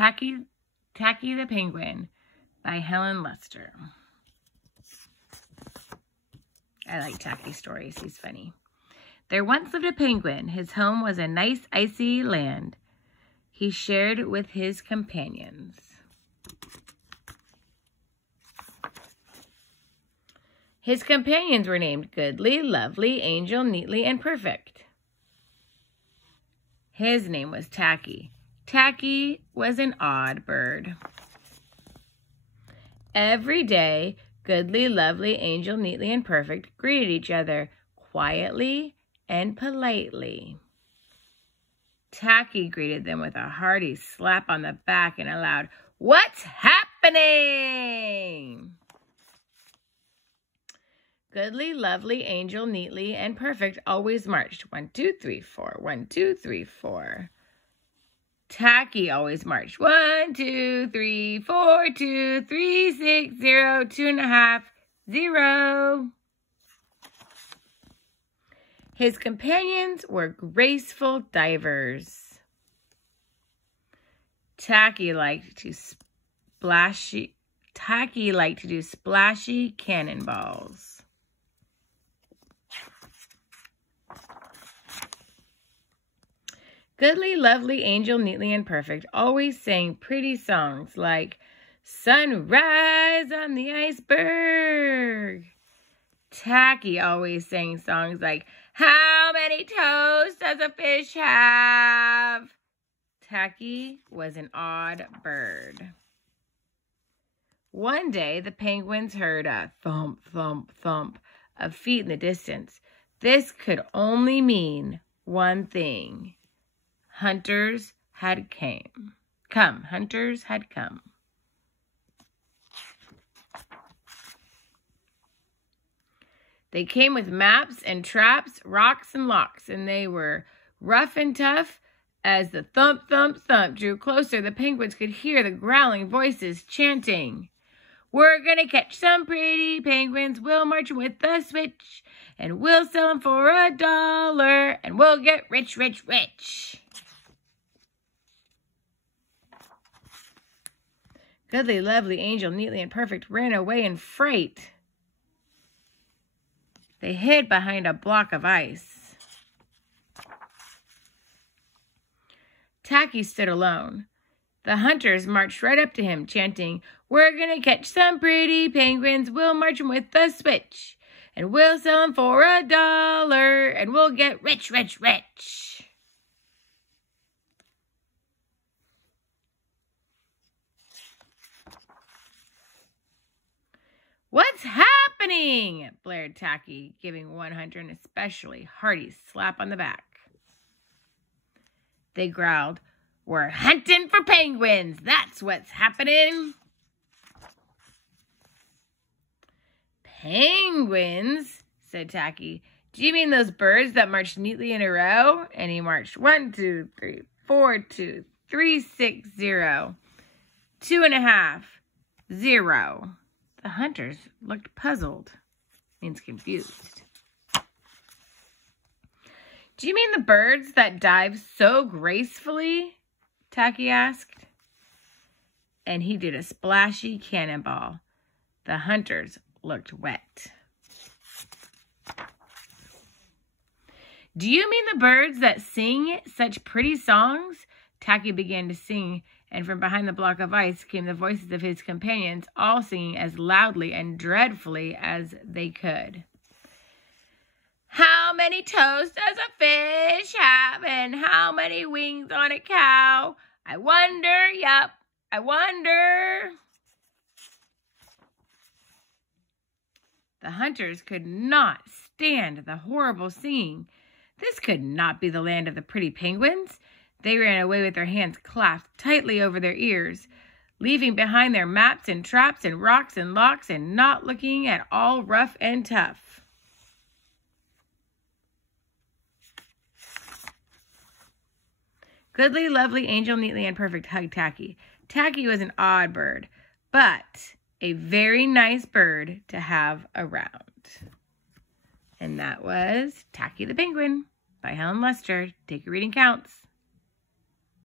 Tacky the Penguin by Helen Lester. I like Tacky stories. He's funny. There once lived a penguin. His home was a nice icy land he shared with his companions. His companions were named Goodly, Lovely, Angel, Neatly, and Perfect. His name was Tacky. Tacky was an odd bird. Every day, Goodly, Lovely, Angel, Neatly, and Perfect greeted each other quietly and politely. Tacky greeted them with a hearty slap on the back and a loud, "What's happening?" Goodly, Lovely, Angel, Neatly, and Perfect always marched. 1, 2, 3, 4. 1, 2, 3, 4. Tacky always marched. 1, 2, 3, 4, 2, 3, 6, 0, 2.5, 0. His companions were graceful divers. Tacky liked to do splashy cannonballs. Goodly, Lovely, Angel, Neatly, and Perfect always sang pretty songs like Sunrise on the Iceberg. Tacky always sang songs like How many toes does a fish have? Tacky was an odd bird. One day, the penguins heard a thump, thump, thump of feet in the distance. This could only mean one thing. Hunters had come. Hunters had come. They came with maps and traps, rocks and locks, and they were rough and tough. As the thump, thump, thump drew closer, the penguins could hear the growling voices chanting, "We're gonna catch some pretty penguins, we'll march with the switch, and we'll sell them for $1, and we'll get rich, rich, rich." Goodly, Lovely, Angel, Neatly, and Perfect ran away in fright. They hid behind a block of ice. Tacky stood alone. The hunters marched right up to him, chanting, "We're gonna catch some pretty penguins, we'll march them with the switch, and we'll sell them for $1, and we'll get rich, rich, rich." "What's happening?" blared Tacky, giving one hunter an especially hearty slap on the back. They growled, "We're hunting for penguins, that's what's happening." "Penguins?" said Tacky. "Do you mean those birds that march neatly in a row?" And he marched 1, 2, 3, 4, 2, 3, 6, 0, 2.5, 0. The hunters looked puzzled, means confused. "Do you mean the birds that dive so gracefully?" Tacky asked. And he did a splashy cannonball. The hunters looked wet. "Do you mean the birds that sing such pretty songs?" Tacky began to sing, and from behind the block of ice came the voices of his companions, all singing as loudly and dreadfully as they could. "How many toes does a fish have, and how many wings on a cow? I wonder, yup, I wonder." The hunters could not stand the horrible singing. This could not be the land of the pretty penguins. They ran away with their hands clasped tightly over their ears, leaving behind their maps and traps and rocks and locks, and not looking at all rough and tough. Goodly, Lovely, Angel, Neatly, and Perfect hugged Tacky. Tacky was an odd bird, but a very nice bird to have around. And that was Tacky the Penguin by Helen Lester. Take your reading counts.